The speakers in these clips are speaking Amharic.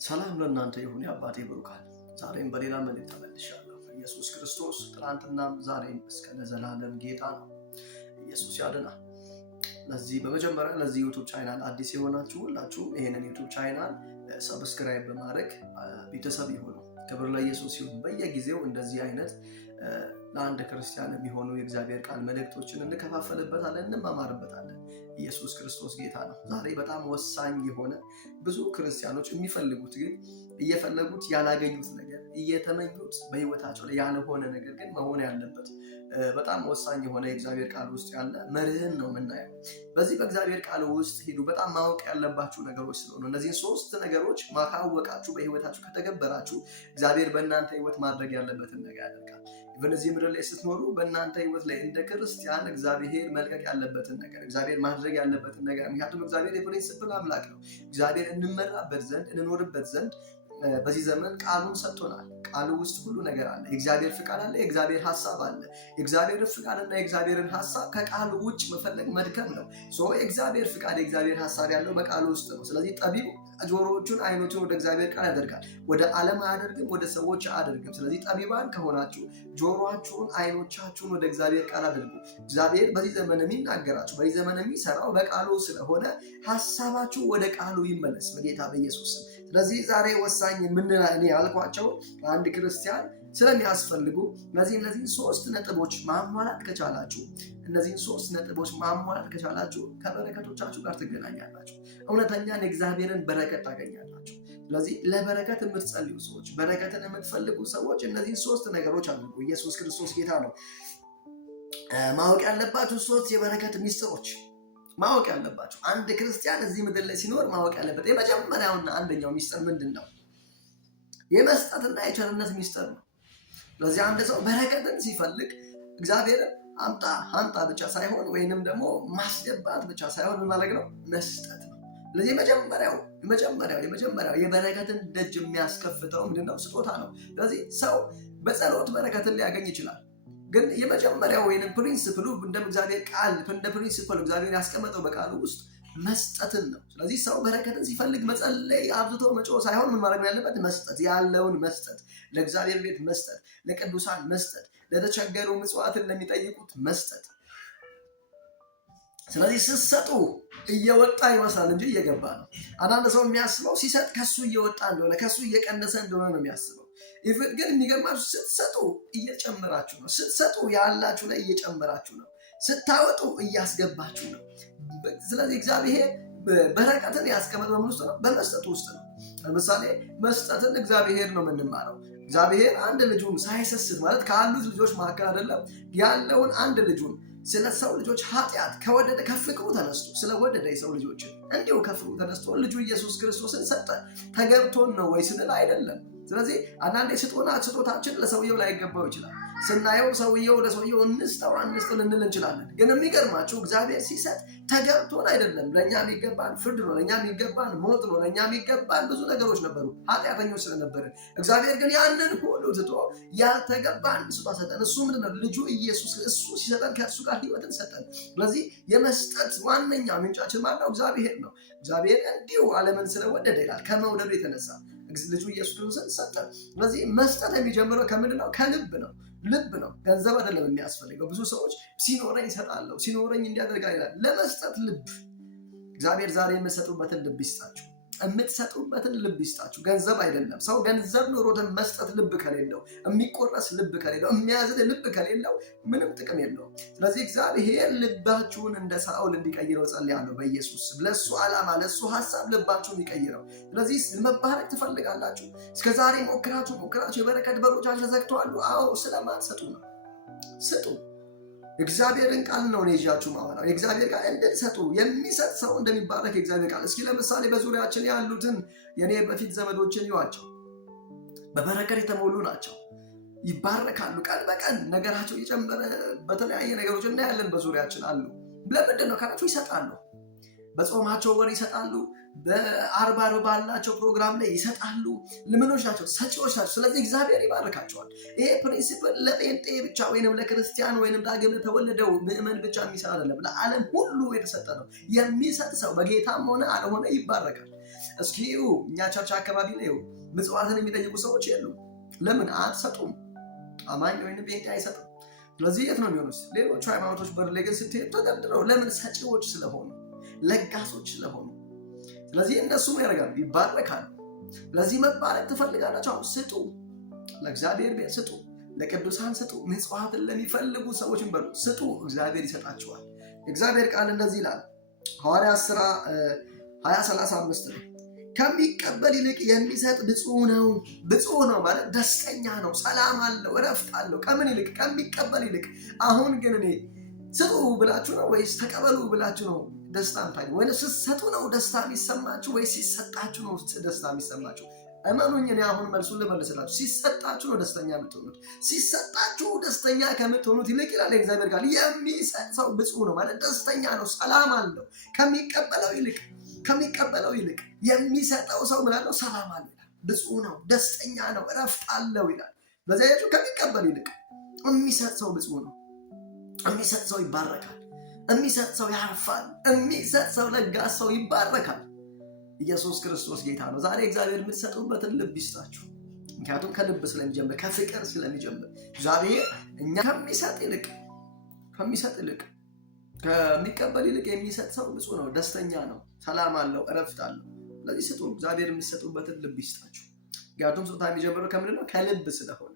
ሰላም ለእናንተ ይሁን የአባቴ ብሩካን። ዛሬም በሌላ መልእክት ተመልሻለሁ። ኢየሱስ ክርስቶስ ትናንትናም ዛሬም እስከ ለዘላለም ጌታ ነው። ኢየሱስ ያድናል። በመጀመሪያ ለዚህ ዩቲዩብ ቻናል አዲስ የሆናችሁ ሁላችሁም ይሄንን ዩቲዩብ ቻናል ሰብስክራይብ በማድረግ ቤተሰብ ይሁኑ። ክብር ለኢየሱስ ይሁን። በየጊዜው እንደዚህ አይነት ለአንድ ክርስቲያን የሚሆኑ የእግዚአብሔር ቃል መልእክቶችን እንከፋፈልበታለን፣ እንማማርበታለን። ኢየሱስ ክርስቶስ ጌታ ነው። ዛሬ በጣም ወሳኝ የሆነ ብዙ ክርስቲያኖች የሚፈልጉት ግን እየፈለጉት ያላገኙት ነገር እየተመኙት በህይወታቸው ላይ ያልሆነ ነገር ግን መሆን ያለበት በጣም ወሳኝ የሆነ የእግዚአብሔር ቃል ውስጥ ያለ መርህን ነው የምናየው። በዚህ በእግዚአብሔር ቃል ውስጥ ሂዱ። በጣም ማወቅ ያለባችሁ ነገሮች ስለሆኑ እነዚህን 3 ነገሮች ማካወቃችሁ በህይወታችሁ ከተገበራችሁ እግዚአብሔር በእናንተ ህይወት ማድረግ ያለበትን ነገር ያደርጋል። በዚህ ምድር ላይ ስትኖሩ በእናንተ ህይወት ላይ እንደ ክርስቲያን እግዚአብሔር መልቀቅ ያለበትን ነገር፣ እግዚአብሔር ማድረግ ያለበትን ነገር፣ ምክንያቱም እግዚአብሔር የፕሪንሲፕል አምላክ ነው። እግዚአብሔር እንመራበት ዘንድ እንኖርበት ዘንድ በዚህ ዘመን ቃሉን ሰጥቶናል። ቃሉ ውስጥ ሁሉ ነገር አለ። የእግዚአብሔር ፍቃድ አለ፣ የእግዚአብሔር ሐሳብ አለ። የእግዚአብሔር ፍቃድና የእግዚአብሔርን ሐሳብ ከቃሉ ውጭ መፈለግ መድከም ነው። የእግዚአብሔር ፍቃድ የእግዚአብሔር ሐሳብ ያለው በቃሉ ውስጥ ነው። ስለዚህ ጠቢቡ ጆሮዎቹን አይኖቹን ወደ እግዚአብሔር ቃል ያደርጋል። ወደ ዓለም አያደርግም፣ ወደ ሰዎች አያደርግም። ስለዚህ ጠቢባን ከሆናችሁ ጆሮአችሁን አይኖቻችሁን ወደ እግዚአብሔር ቃል አድርጉ። እግዚአብሔር በዚህ ዘመን የሚናገራችሁ በዚህ ዘመን የሚሰራው በቃሉ ስለሆነ ሐሳባችሁ ወደ ቃሉ ይመለስ በጌታ በኢየሱስ። ስለዚህ ዛሬ ወሳኝ ምን ያልኳቸው አንድ ክርስቲያን ስለሚያስፈልጉ እነዚህን 3 ነጥቦች ማሟላት ከቻላችሁ ከበረከቶቻችሁ ጋር ትገናኛላችሁ። እውነተኛ የእግዚአብሔርን በረከት ታገኛላችሁ። ስለዚህ ለበረከት የምትጸልዩ ሰዎች፣ በረከትን የምትፈልጉ ሰዎች እነዚህን 3 ነገሮች አድርጉ። ኢየሱስ ክርስቶስ ጌታ ነው። ማወቅ ያለባችሁ 3 የበረከት ሚስጥሮች ማወቅ ያለባችሁ አንድ ክርስቲያን እዚህ ምድር ላይ ሲኖር ማወቅ ያለበት የመጀመሪያውና አንደኛው ሚስጥር ምንድን ነው? የመስጠትና የቸርነት ሚስጥር ነው። ስለዚህ አንድ ሰው በረከትን ሲፈልግ እግዚአብሔርን አምጣ ብቻ ሳይሆን ወይንም ደግሞ ማስገባት ብቻ ሳይሆን ምን ማድረግ ነው? መስጠት ነው። ስለዚህ የመጀመሪያው የበረከትን ደጅ የሚያስከፍተው ምንድነው? ስጦታ ነው። ስለዚህ ሰው በጸሎት በረከትን ሊያገኝ ይችላል። ግን የመጀመሪያው ወይንም ፕሪንሲፕሉ እንደ እግዚአብሔር ቃል እንደ ፕሪንሲፕል እግዚአብሔር ያስቀመጠው በቃሉ ውስጥ መስጠትን ነው። ስለዚህ ሰው በረከትን ሲፈልግ መጸለይ አብዝቶ መጮህ ሳይሆን ምን ማድረግ ያለበት? መስጠት፣ ያለውን መስጠት፣ ለእግዚአብሔር ቤት መስጠት፣ ለቅዱሳን መስጠት፣ ለተቸገሩ ምጽዋትን ለሚጠይቁት መስጠት። ስለዚህ ስትሰጡ እየወጣ ይመስላል እንጂ እየገባ ነው። አንዳንድ ሰው የሚያስበው ሲሰጥ ከሱ እየወጣ እንደሆነ ከሱ እየቀነሰ እንደሆነ ነው የሚያስበው። ግን የሚገርማችሁ ስትሰጡ እየጨመራችሁ ነው። ስትሰጡ ያላችሁ ላይ እየጨመራችሁ ነው። ስታወጡ እያስገባችሁ ነው። ስለዚህ እግዚአብሔር በረከትን ያስቀመጠው በምን ውስጥ ነው? በመስጠት ውስጥ ነው። ለምሳሌ መስጠትን እግዚአብሔር ነው የምንማረው። እግዚአብሔር አንድ ልጁን ሳይሰስት ማለት ካሉት ልጆች መካከል አይደለም ያለውን አንድ ልጁን ስለ ሰው ልጆች ኃጢአት ከወደደ ከፍቅሩ ተነስቶ ስለወደደ የሰው ልጆችን እንዲሁ ከፍቅሩ ተነስቶ ልጁ ኢየሱስ ክርስቶስን ሰጠ። ተገብቶን ነው ወይ ስንል አይደለም። ስለዚህ አንዳንዴ ስጦታችን ለሰውየው ላይ ይገባው ይችላል። ስናየው ሰውየው ለሰውየው እንስጥ ልንል እንችላለን። ግን የሚገርማችሁ እግዚአብሔር ሲሰጥ ተገብቶን አይደለም። ለእኛ የሚገባን ፍርድ ነው። ለእኛ የሚገባን ሞት ነው። ለእኛ የሚገባን ብዙ ነገሮች ነበሩ፣ ኃጢአተኞች ስለነበርን። እግዚአብሔር ግን ያንን ሁሉ ትቶ ያልተገባን ስጦታ ሰጠን። እሱ ምንድነው? ልጁ ኢየሱስ። እሱ ሲሰጠን ከእሱ ጋር ሕይወትን ሰጠን። ስለዚህ የመስጠት ዋነኛ ምንጫችን ማነው? እግዚአብሔር ነው። እግዚአብሔር እንዲሁ ዓለምን ስለወደደ ይላል ከመውደዱ የተነሳ ልጁ ኢየሱስ ክርስቶስን ሰጠን። ስለዚህ መስጠት የሚጀምረው ከምንድን ነው? ከልብ ነው። ልብ ነው። ገንዘብ አይደለም የሚያስፈልገው። ብዙ ሰዎች ሲኖረኝ እሰጣለሁ፣ ሲኖረኝ እንዲያደርጋ ይላል። ለመስጠት ልብ። እግዚአብሔር ዛሬ የምትሰጡበትን ልብ ይስጣችሁ። የምትሰጡበትን ልብ ይስጣችሁ። ገንዘብ አይደለም። ሰው ገንዘብ ኖሮትን መስጠት ልብ ከሌለው፣ የሚቆረስ ልብ ከሌለው፣ የሚያዝን ልብ ከሌለው ምንም ጥቅም የለውም። ስለዚህ እግዚአብሔር ልባችሁን እንደ ሳኦል እንዲቀይረው ጸልያለሁ በኢየሱስ። ለሱ ዓላማ ለሱ ሐሳብ ልባችሁን ይቀይረው። ስለዚህ መባረክ ትፈልጋላችሁ? እስከዛሬ ሞክራችሁ የበረከት በሮቻችሁ ተዘግተዋል። አዎ፣ ስለማትሰጡ ነው። ስጡ። እግዚአብሔርን ቃል ነው ይዣችሁ ማወራው። የእግዚአብሔር ቃል እንድትሰጡ የሚሰጥ ሰው እንደሚባረክ የእግዚአብሔር ቃል። እስኪ ለምሳሌ በዙሪያችን ያሉትን የኔ በፊት ዘመዶችን ይዋቸው። በበረከት የተሞሉ ናቸው። ይባረካሉ። ቀን በቀን ነገራቸው እየጨመረ በተለያየ ነገሮች እናያለን። በዙሪያችን አሉ። ለምንድን ነው ካላችሁ? ይሰጣሉ። በጾማቸው ወር ይሰጣሉ። በአርባ ባላቸው ፕሮግራም ላይ ይሰጣሉ። ልምኖች ናቸው፣ ሰጪዎች ናቸው። ስለዚህ እግዚአብሔር ይባርካቸዋል። ይሄ ፕሪንሲፕል ለጴንጤ ብቻ ወይንም ለክርስቲያን ወይንም ዳግም ለተወለደው ምእመን ብቻ የሚሰጥ አይደለም፣ ለዓለም ሁሉ የተሰጠ ነው። የሚሰጥ ሰው በጌታም ሆነ አልሆነ ይባረካል። እስኪ እኛ ቸርች አካባቢ ላይ ምጽዋትን የሚጠይቁ ሰዎች የሉ። ለምን አትሰጡም? አማኝ ወይንም ጴንጤ አይሰጥም። ስለዚህ የት ነው የሚሆኑት? ሌሎቹ ሃይማኖቶች በር ላይ ግን ስትሄድ ተደርድረው፣ ለምን? ሰጪዎች ስለሆኑ፣ ለጋሶች ስለሆኑ። ስለዚህ እነሱም ያደርጋሉ፣ ይባረካሉ። ስለዚህ መባረክ ትፈልጋላችሁ? ስጡ፣ ለእግዚአብሔር ቤት ስጡ፣ ለቅዱሳን ስጡ፣ ምጽዋትን ለሚፈልጉ ሰዎችን በሉ ስጡ፣ እግዚአብሔር ይሰጣችኋል። እግዚአብሔር ቃል እንደዚህ ይላል ሐዋርያት ሥራ 20:35 ነው። ከሚቀበል ይልቅ የሚሰጥ ብፁዕ ነው። ብፁዕ ነው ማለት ደስተኛ ነው፣ ሰላም አለው፣ እረፍት አለው። ከምን ይልቅ? ከሚቀበል ይልቅ። አሁን ግን እኔ ስጡ ብላችሁ ነው ወይስ ተቀበሉ ብላችሁ ነው ደስታ ምታኝ? ወይ ስትሰጡ ነው ደስታ የሚሰማችሁ ወይስ ሲሰጣችሁ ነው ደስታ የሚሰማችሁ? እመኑኝ፣ እኔ አሁን መልሱን ልመልስላችሁ። ሲሰጣችሁ ነው ደስተኛ የምትሆኑት። ሲሰጣችሁ ደስተኛ ከምትሆኑት ይልቅ ይላል የእግዚአብሔር ቃል፣ የሚሰጥ ሰው ብፁዕ ነው ማለት ደስተኛ ነው፣ ሰላም አለው። ከሚቀበለው ይልቅ የሚሰጠው ሰው ምን አለው? ሰላም አለው ይላል። ብፁዕ ነው፣ ደስተኛ ነው፣ እረፍት አለው ይላል። በዚያችሁ ከሚቀበል ይልቅ የሚሰጥ ሰው ብፁዕ ነው። የሚሰጥ ሰው ይባረካል። የሚሰጥ ሰው ያርፋል። የሚሰጥ ሰው ለጋስ ሰው ይባረካል። ኢየሱስ ክርስቶስ ጌታ ነው። ዛሬ እግዚአብሔር የምትሰጡበትን ልብ ይስጣችሁ። ምክንያቱም ከልብ ስለሚጀምር፣ ከፍቅር ስለሚጀምር እግዚአብሔር እኛ ከሚሰጥ ይልቅ ከሚቀበል ይልቅ የሚሰጥ ሰው ብፁዕ ነው፣ ደስተኛ ነው፣ ሰላም አለው፣ እረፍት አለው። ስለዚህ ስጡ። እግዚአብሔር የምትሰጡበትን ልብ ይስጣችሁ። ምክንያቱም ስጦታ የሚጀምረው ከምንድን ነው? ከልብ ስለሆነ፣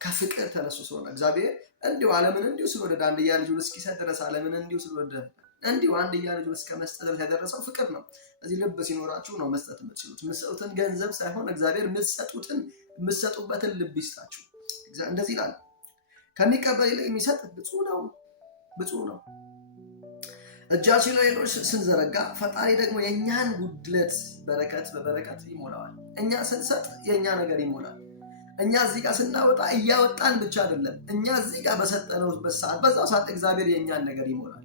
ከፍቅር ተነሱ ስለሆነ። እግዚአብሔር እንዲሁ ዓለምን እንዲሁ ስለወደደ አንድያ ልጁን እስኪሰጥ ድረስ ዓለምን እንዲሁ ስለወደደ እንዲሁ አንድያ ልጁን እስከ መስጠት ድረስ ያደረሰው ፍቅር ነው። ስለዚህ ልብ ሲኖራችሁ ነው መስጠት የምትችሉት። የምትሰጡትን ገንዘብ ሳይሆን እግዚአብሔር የምትሰጡበትን ልብ ይስጣችሁ። እንደዚህ ይላል፣ ከሚቀበል ይልቅ የሚሰጥ ብፁዕ ነው። እጃችን ለሌሎች ስንዘረጋ ፈጣሪ ደግሞ የእኛን ጉድለት በበረከት ይሞላዋል። እኛ ስንሰጥ የእኛ ነገር ይሞላል። እኛ እዚህ ጋር ስናወጣ እያወጣን ብቻ አይደለም። እኛ እዚህ ጋር በሰጠነው ሰዓት በዛው ሰዓት እግዚአብሔር የእኛን ነገር ይሞላል።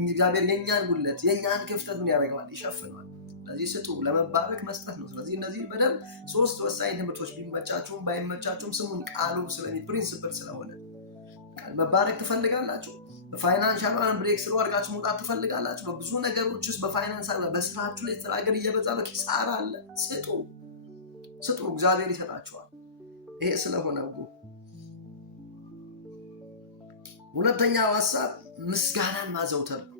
እግዚአብሔር የእኛን ጉድለት የእኛን ክፍተት ምን ያደርገዋል? ይሸፍነዋል። ስለዚህ ስጡ፣ ለመባረክ መስጠት ነው። ስለዚህ እነዚህ በደንብ 3 ወሳኝ ትምህርቶች ቢመቻችሁም ባይመቻችሁም ስሙን፣ ቃሉ ፕሪንሲፕል ስለሆነ መባረክ ትፈልጋላችሁ። በፋይናንሻል ብሬክ ስሩ አድርጋችሁ መውጣት ትፈልጋላችሁ። በብዙ ነገሮች ውስጥ በፋይናንስ አለ፣ በስራችሁ ላይ ሀገር እየበዛ በኪሳራ አለ። ስጡ፣ እግዚአብሔር ይሰጣችኋል። ይሄ ስለሆነ ሁለተኛው ሀሳብ ምስጋናን ማዘውተር ነው።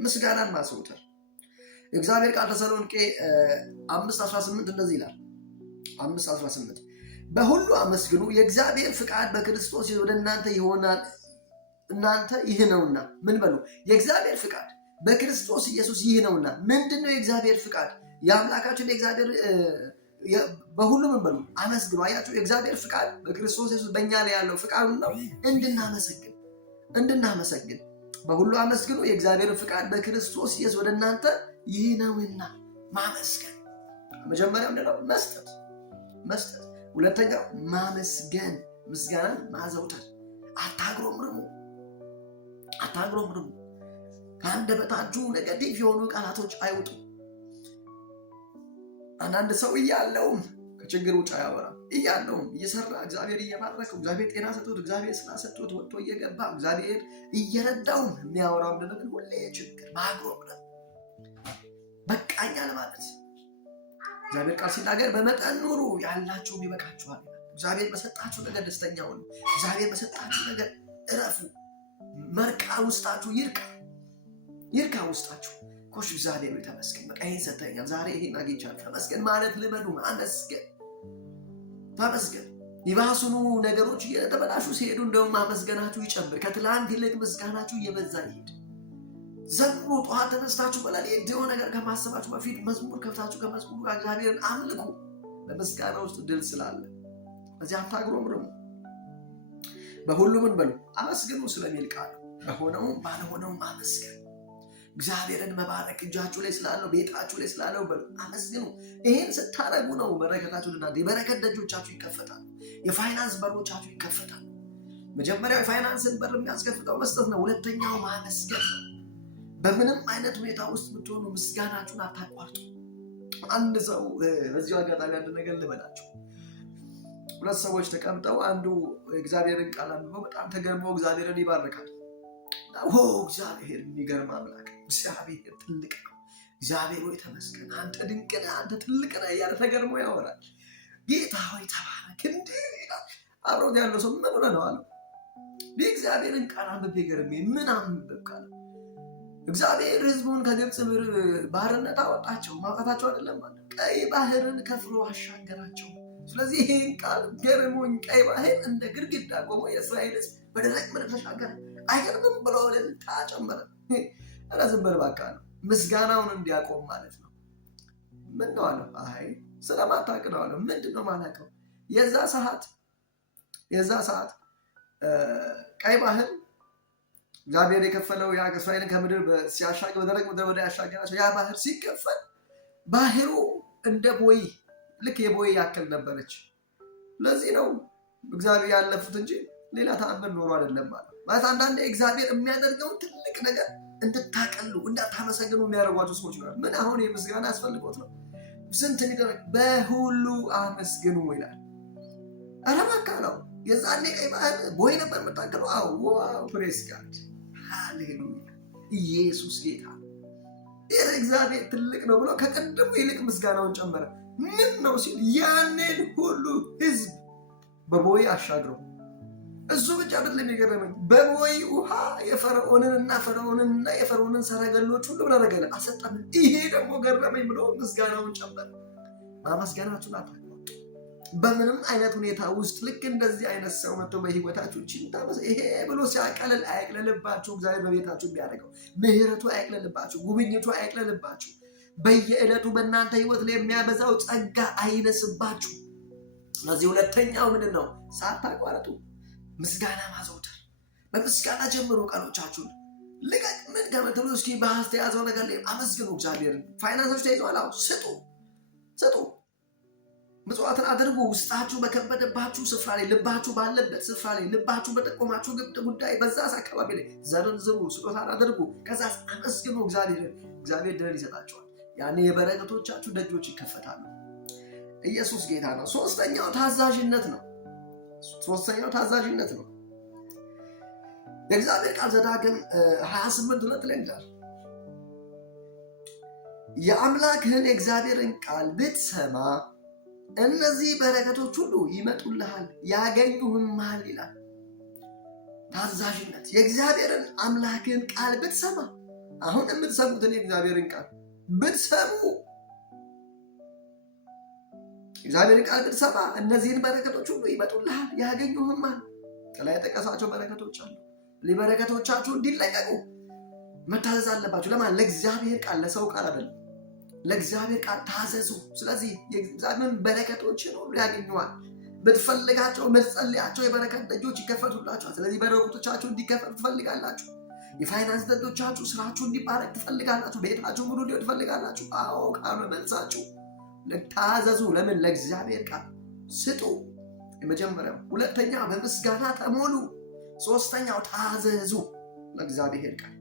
ምስጋናን ማዘውተር እግዚአብሔር ቃል ተሰሎንቄ 5:18 እንደዚህ ይላል። 5:18 በሁሉ አመስግኑ፣ የእግዚአብሔር ፍቃድ በክርስቶስ ወደ እናንተ ይሆናል። እናንተ ይህ ነውና ምን በሉ? የእግዚአብሔር ፍቃድ በክርስቶስ ኢየሱስ ይህ ነውና። ምንድነው የእግዚአብሔር ፍቃድ? የአምላካችን የእግዚአብሔር በሁሉም በሉ አመስግኑ። አያችሁ፣ የእግዚአብሔር ፍቃድ በክርስቶስ ኢየሱስ በእኛ ላይ ያለው ፍቃዱ ነው እንድናመሰግን። በሁሉ አመስግኑ፣ የእግዚአብሔር ፍቃድ በክርስቶስ ኢየሱስ ወደ እናንተ ይህ ነውና። ማመስገን መጀመሪያ ምንድነው? መስጠት። ሁለተኛው ማመስገን፣ ምስጋናን ማዘውተር። አታግሮምርሙ። ከአንደበታችሁ ኔጌቲቭ የሆኑ ቃላቶች አይውጡ። አንዳንድ ሰው እያለውም ከችግር ውጭ አያወራም። እያለውም እየሰራ እግዚአብሔር እየባረከው፣ እግዚአብሔር ጤና ሰጥቶት፣ እግዚአብሔር ስላሰጥቶት ወጥቶ እየገባ እግዚአብሔር እየረዳውም የሚያወራው ምንድነው? ግን ሁሌ ችግር ማግሮምረም፣ በቃኛ ለማለት። እግዚአብሔር ቃል ሲናገር በመጠን ኑሩ ያላችሁም ይበቃችኋል። እግዚአብሔር በሰጣችሁ ነገር ደስተኛ ሁኑ። እግዚአብሔር በሰጣችሁ ነገር እረፉ። መርቃ ውስጣችሁ ይርካ ውስጣችሁ። ኮሽ እግዚአብሔር ሆይ ተመስገን፣ በቃ ይሄን ሰጥተኛል፣ ዛሬ ይሄን አግኝቻለሁ፣ ተመስገን ማለት ልመዱ። ተመስገን። ይባሱኑ ነገሮች እየተበላሹ ሲሄዱ እንደውም ማመስገናችሁ ይጨምር። ከትላንት ይልቅ ምስጋናችሁ እየበዛ ይሄድ። ዘምሩ። ጠዋት ተነስታችሁ በሌሊት የሆነ ነገር ከማሰባችሁ በፊት መዝሙር ከፍታችሁ ከመዝሙሩ ጋር እግዚአብሔርን አምልኩ። በምስጋና ውስጥ ድል ስላለ እዚያ አታግሮምርሙ። በሁሉ ምን በሉ? አመስግኑ ስለሚል ቃል በሆነውም ባልሆነውም አመስግኑ። እግዚአብሔርን መባረክ እጃችሁ ላይ ስላለው ቤታችሁ ላይ ስላለው በሉ አመስግኑ። ይሄን ስታረጉ ነው በረከታችሁ ለእናንተ የበረከት ደጆቻችሁ ይከፈታሉ። የፋይናንስ በሮቻችሁ ይከፈታሉ። መጀመሪያው የፋይናንስን በር የሚያስከፍተው መስጠት ነው። ሁለተኛው ማመስገን ነው። በምንም አይነት ሁኔታ ውስጥ ብትሆኑ ምስጋናችሁን አንድ ሰው በዚሁ አጋጣሚ አንድ ነገር ልበላችሁ። ሁለት ሰዎች ተቀምጠው አንዱ እግዚአብሔርን ቃል አንብበው በጣም ተገርመው እግዚአብሔርን ይባርካል። እግዚአብሔር የሚገርም አምላክ፣ እግዚአብሔር ትልቅ ነው፣ እግዚአብሔር ሆይ ተመስገን፣ አንተ ድንቅ ነህ፣ አንተ ትልቅ ነህ እያለ ተገርሞ ያወራል። ጌታ ሆይ ተባረክ እንዲህ ይላል። አብሮት ያለው ሰው ምን ሆነ ነው አለው። እግዚአብሔርን ቃል አንብቤ ገርሜ ምን አንብቤ አለ። እግዚአብሔር ሕዝቡን ከግብፅ ባርነት አወጣቸው። ማውጣታቸው አይደለም ማለት ቀይ ባህርን ከፍሎ አሻገራቸው። ስለዚህ ይሄን ቃል ገርሞኝ ቀይ ባህር እንደ ግድግዳ ቆሞ የእስራኤል ሕዝብ በደረቅ ምድር ተሻገረ። አይገርምም ብሎ እልልታ ጨመረ። ኧረ ዝም በል እባክህ ነው ምስጋናውን እንዲያቆም ማለት ነው። ምን ነው አለው። አይ ስለማታውቅ ነው አለው። ምንድን ነው የማላውቀው? የዛ ሰዓት ቀይ ባህር እግዚአብሔር የከፈለው ያ እስራኤልን ከምድር ሲያሻገር በደረቅ ምድረ በዳ ያሻገራቸው ያ ባህር ሲከፈል ባህሩ እንደ ቦይ ልክ የቦይ ያክል ነበረች። ለዚህ ነው እግዚአብሔር ያለፉት እንጂ ሌላ ተአምር ኖሮ አይደለም ማለት አንዳንዴ እግዚአብሔር የሚያደርገውን ትልቅ ነገር እንድታቀሉ እንዳታመሰግኑ የሚያደርጓቸው ሰዎች ነው። ምን አሁን የምስጋና ያስፈልጎት ነው? ስንት ሚደረግ በሁሉ አመስግኑ ይላል። ኧረ እባክህ ነው። የዛኔ ቀይ ባህር ቦይ ነበር የምታከለው። ፕሬስ ጋድ ሃሌሉያ፣ ኢየሱስ ጌታ። ይህ እግዚአብሔር ትልቅ ነው ብሎ ከቀደሙ ይልቅ ምስጋናውን ጨመረ። ምን ነው ሲል ያንን ሁሉ ህዝብ በቦይ አሻግረው። እሱ ብቻ አይደለም የገረመኝ፣ በቦይ ውሃ ፈርዖንንና የፈርዖንን ሰረገሎች ሁሉ ብለረገለ አሰጠም። ይሄ ደግሞ ገረመኝ ብሎ ምስጋናውን ጨመረ። ማመስገናችሁን አታውቁ። በምንም አይነት ሁኔታ ውስጥ ልክ እንደዚህ አይነት ሰው መጥቶ በህይወታችሁ ይሄ ብሎ ሲያቀልል አይቅለልባችሁ። እግዚአብሔር በቤታችሁ ቢያደርገው ምህረቱ አይቅለልባችሁ፣ ጉብኝቱ አይቅለልባችሁ። በየዕለቱ በእናንተ ህይወት ላይ የሚያበዛው ጸጋ አይነስባችሁ። ስለዚህ ሁለተኛው ምንድን ነው? ሳታቋርጡ ምስጋና ማዘውተር። በምስጋና ጀምሮ ቀኖቻችሁን። ልቀቅ ምን ከምትሉ እስኪ በሀብት የያዘው ነገር ላይ አመስግኑ እግዚአብሔርን። ፋይናንሶች ተይዘዋል፣ ስጡ። ምጽዋትን አድርጉ። ውስጣችሁ በከበደባችሁ ስፍራ ላይ፣ ልባችሁ ባለበት ስፍራ ላይ፣ ልባችሁ በጠቆማችሁ ጉዳይ በዛ አካባቢ ላይ ዘርን ዝሩ፣ ስጦታን አድርጉ። ከዛ አመስግኑ እግዚአብሔርን። እግዚአብሔር ድልን ይሰጣችኋል። ያኔ የበረከቶቻችሁ ደጆች ይከፈታሉ። ኢየሱስ ጌታ ነው። ሶስተኛው ታዛዥነት ነው። የእግዚአብሔር ቃል ዘዳግም 28:2 ላይ ይላል፣ የአምላክህን የእግዚአብሔርን ቃል ብትሰማ እነዚህ በረከቶች ሁሉ ይመጡልሃል ያገኙህማል ይላል። ታዛዥነት። የእግዚአብሔርን አምላክህን ቃል ብትሰማ፣ አሁን የምትሰሙትን የእግዚአብሔርን ቃል ብትሰሙ፣ እግዚአብሔርን ቃል ብትሰማ እነዚህን በረከቶች ሁሉ ይመጡልሃል ያገኙህማል። ከላይ የጠቀሳቸው በረከቶች አሉ። በረከቶቻችሁ እንዲለቀቁ መታዘዝ አለባችሁ። ለማን? ለእግዚአብሔር ቃል፣ ለሰው ቃል አይደለም። ለእግዚአብሔር ቃል ታዘዙ። ስለዚህ የእግዚአብሔር በረከቶችን ሁሉ ያገኙዋል። ብትፈልጋቸው ምትጸልያቸው የበረከት ደጆች ይከፈቱላችኋል። ስለዚህ በረከቶቻችሁ እንዲከፈቱ ትፈልጋላችሁ። የፋይናንስ ደጆቻችሁ፣ ስራችሁ እንዲባረክ ትፈልጋላችሁ። ቤታችሁ ሙሉ እንዲሆን ትፈልጋላችሁ። አዎ ቃሉ መልሳችሁ ታዘዙ። ለምን? ለእግዚአብሔር ቃል ስጡ። የመጀመሪያው። ሁለተኛው በምስጋና ተሞሉ። ሶስተኛው ታዘዙ ለእግዚአብሔር ቃል።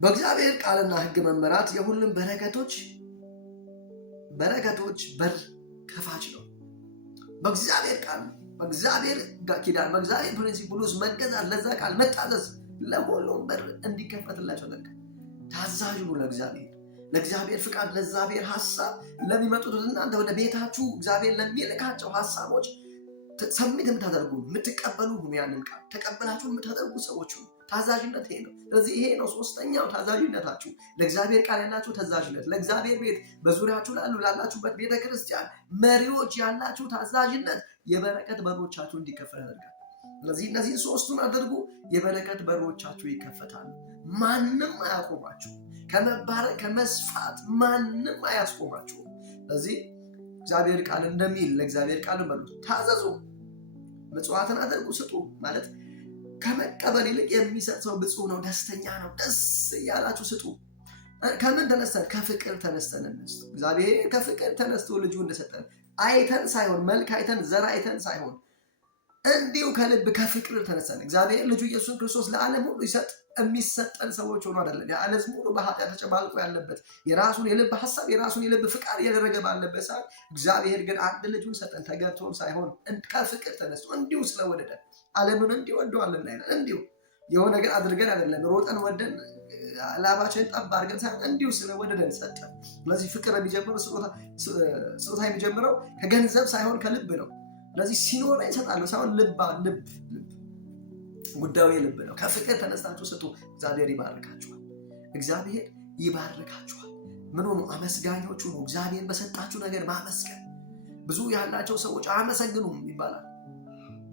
በእግዚአብሔር ቃልና ሕግ መመራት የሁሉም በረከቶች በር ከፋች ነው። በእግዚአብሔር ቃል፣ በእግዚአብሔር ኪዳን፣ በእግዚአብሔር ፕሪንሲፕል ውስጥ መገዛት፣ ለዛ ቃል መታዘዝ ለሁሉም በር እንዲከፈትላቸው ነበር። ታዛዥ ነው ለእግዚአብሔር ፍቃድ፣ ለእግዚአብሔር ሀሳብ ለሚመጡት እናንተ ወደ ቤታችሁ እግዚአብሔር ለሚልካቸው ሀሳቦች ሰሚት የምታደርጉ የምትቀበሉ ሁኑ። ያንን ቃል ተቀበላችሁ የምታደርጉ ሰዎች ሁኑ። ታዛዥነት ይሄ ነው። ስለዚህ ይሄ ነው ሶስተኛው ታዛዥነታችሁ፣ ለእግዚአብሔር ቃል ያላችሁ ታዛዥነት፣ ለእግዚአብሔር ቤት በዙሪያችሁ ላላችሁበት ቤተ ክርስቲያን መሪዎች ያላችሁ ታዛዥነት የበረከት በሮቻችሁ እንዲከፈት ያደርጋል። ስለዚህ እነዚህ ሶስቱን አድርጉ፣ የበረከት በሮቻችሁ ይከፈታሉ። ማንም አያቆማችሁ። ከመባረክ ከመስፋት ማንም አያስቆማችሁ። ስለዚህ እግዚአብሔር ቃል እንደሚል ለእግዚአብሔር ቃል በሉ፣ ታዘዙ፣ ምጽዋትን አድርጉ፣ ስጡ ማለት ከመቀበል ይልቅ የሚሰጥ ሰው ብፁዕ ነው፣ ደስተኛ ነው። ደስ እያላችሁ ስጡ። ከምን ተነስተን? ከፍቅር ተነስተን እንስጥ። እግዚአብሔር ከፍቅር ተነስቶ ልጁ እንደሰጠን አይተን ሳይሆን፣ መልክ አይተን፣ ዘር አይተን ሳይሆን፣ እንዲሁ ከልብ ከፍቅር ተነሳን። እግዚአብሔር ልጁ ኢየሱስ ክርስቶስ ለዓለም ሁሉ የሚሰጠን ሰዎች ሆኖ አይደለም። የዓለም ሁሉ በኃጢአት ተጨማልቆ ያለበት የራሱን የልብ ሐሳብ የራሱን የልብ ፍቃድ እያደረገ ባለበት ሰዓት እግዚአብሔር ግን አንድ ልጁን ሰጠን። ተገብቶን ሳይሆን ከፍቅር ተነስቶ እንዲሁ ስለወደደን ዓለምን እንዲሁ ወደዋልና ይላል። እንዲሁ የሆነ ነገር አድርገን አይደለም፣ ሮጠን ወደን ላባችን ጠብ አድርገን ሳይሆን እንዲሁ ስለወደደን ሰጠን። ስለዚህ ፍቅር የሚጀምረው ስጦታ የሚጀምረው ከገንዘብ ሳይሆን ከልብ ነው። ስለዚህ ሲኖረኝ እሰጣለሁ ሳይሆን ልብ ጉዳዩ ልብ ነው። ከፍቅር ተነስታችሁ ስጡ፣ እግዚአብሔር ይባርካችኋል። እግዚአብሔር ይባርካችኋል። ምን ሆኑ? አመስጋኞቹ ነው። እግዚአብሔር በሰጣችሁ ነገር ማመስገን። ብዙ ያላቸው ሰዎች አያመሰግኑም ይባላል።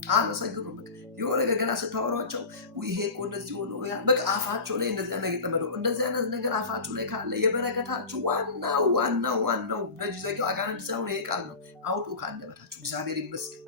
አያመሰግኑም። የሆነ ነገር ገና ስታወሯቸው ይሄ እኮ እንደዚህ ሆኖ በቃ አፋቸው ላይ እንደዚህ ነገር የተጠመደው እንደዚህ አይነት ነገር አፋችሁ ላይ ካለ የበረከታችሁ ዋናው ደጅ ዘጊው አጋንንት ሳይሆን ይሄ ቃል ነው። አውጡ ካንደበታችሁ። እግዚአብሔር ይመስገን።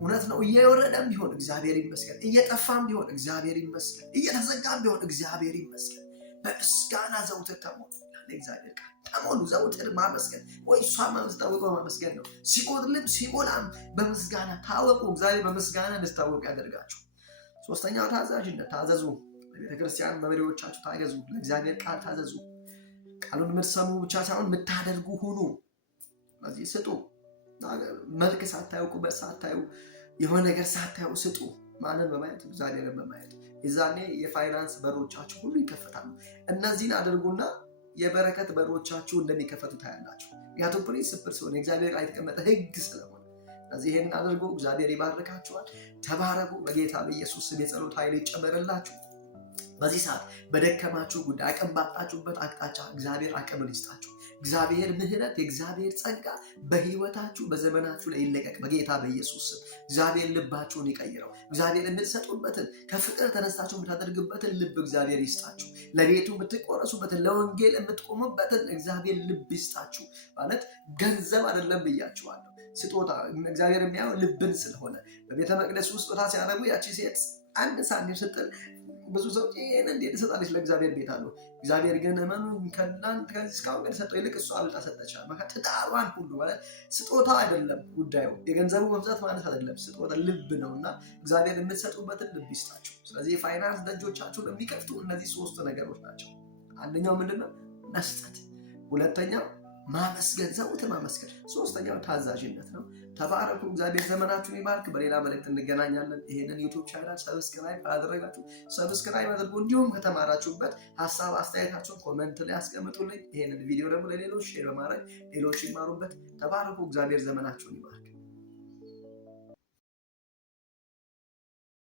እውነት ነው። እየወረደም ቢሆን እግዚአብሔር ይመስገን፣ እየጠፋም ቢሆን እግዚአብሔር ይመስገን፣ እየተዘጋም ቢሆን እግዚአብሔር ይመስገን። በምስጋና ዘውትር ተሞሉ ያለ እግዚአብሔር ቃል ተሞሉ። ዘውትር ማመስገን ወይ እሷ ማመስታወቀው ማመስገን ነው። ሲጎድልም ሲሞላም በምስጋና ታወቁ። እግዚአብሔር በምስጋና እንድታወቁ ያደርጋችሁ። ሶስተኛው ታዛዥነት። ታዘዙ። ለቤተክርስቲያን መሪዎቻችሁ ታገዙ። ለእግዚአብሔር ቃል ታዘዙ። ቃሉን የምትሰሙ ብቻ ሳይሆን የምታደርጉ ሁኑ። ስለዚህ ስጡ። መልክ ሳታዩ ቁበት ሳታዩ የሆነ ነገር ሳታዩ ስጡ። ማንን በማየት? እግዚአብሔርን በማየት። የዛኔ የፋይናንስ በሮቻችሁ ሁሉ ይከፈታሉ። እነዚህን አድርጉና የበረከት በሮቻችሁ እንደሚከፈቱ ታያላችሁ። ምክንያቱም ፕሪንሲፕል ስለሆነ የእግዚአብሔር ላይ የተቀመጠ ሕግ ስለሆነ ስለዚህ ይህንን አድርጎ እግዚአብሔር ይባርካችኋል። ተባረኩ። በጌታ በኢየሱስ ስም የጸሎት ኃይል ይጨመርላችሁ። በዚህ ሰዓት በደከማችሁ ጉዳይ አቅም ባጣችሁበት አቅጣጫ እግዚአብሔር አቅምን ይስጣችሁ። እግዚአብሔር ምሕረት የእግዚአብሔር ጸጋ በህይወታችሁ በዘመናችሁ ላይ ይለቀቅ በጌታ በኢየሱስ ስም። እግዚአብሔር ልባችሁን ይቀይረው። እግዚአብሔር የምትሰጡበትን ከፍቅር ተነስታችሁ የምታደርግበትን ልብ እግዚአብሔር ይስጣችሁ። ለቤቱ የምትቆረሱበትን ለወንጌል የምትቆሙበትን እግዚአብሔር ልብ ይስጣችሁ። ማለት ገንዘብ አይደለም ብያችኋለሁ። ስጦታ እግዚአብሔር የሚያየው ልብን ስለሆነ በቤተ መቅደስ ውስጥ ስጦታ ሲያደርጉ ያቺ ሴት አንድ ሳንቲም ስትል ብዙ ሰው ይሄን እንዴት ትሰጣለች ለእግዚአብሔር ቤት አለው። እግዚአብሔር ግን እመኑኝ ከዚህ እስካሁን ግን ሰጠው ይልቅ እሷ አብልጣ ሰጠቻል። ትዳሯን ሁሉ ማለት ስጦታ አይደለም ጉዳዩ፣ የገንዘቡ መብዛት ማለት አይደለም። ስጦታ ልብ ነው እና እግዚአብሔር የምትሰጡበትን ልብ ይስጣችሁ። ስለዚህ የፋይናንስ ደጆቻችሁን የሚከፍቱ እነዚህ 3 ነገሮች ናቸው። አንደኛው ምንድነው? መስጠት። ሁለተኛው ማመስገን፣ ዘውትር ማመስገን። ሶስተኛው ታዛዥነት ነው። ተባረኩ። እግዚአብሔር ዘመናችሁን ይባርክ። በሌላ መልእክት እንገናኛለን። ይሄንን ዩቲዩብ ቻናል ሰብስክራይብ ካላደረጋችሁ ሰብስክራይብ አድርጉ። እንዲሁም ከተማራችሁበት ሐሳብ አስተያየታችሁን ኮሜንት ላይ አስቀምጡልኝ። ይሄንን ቪዲዮ ደግሞ ለሌሎች ሼር በማድረግ ሌሎች ይማሩበት። ተባረኩ። እግዚአብሔር ዘመናችሁን ይባርክ።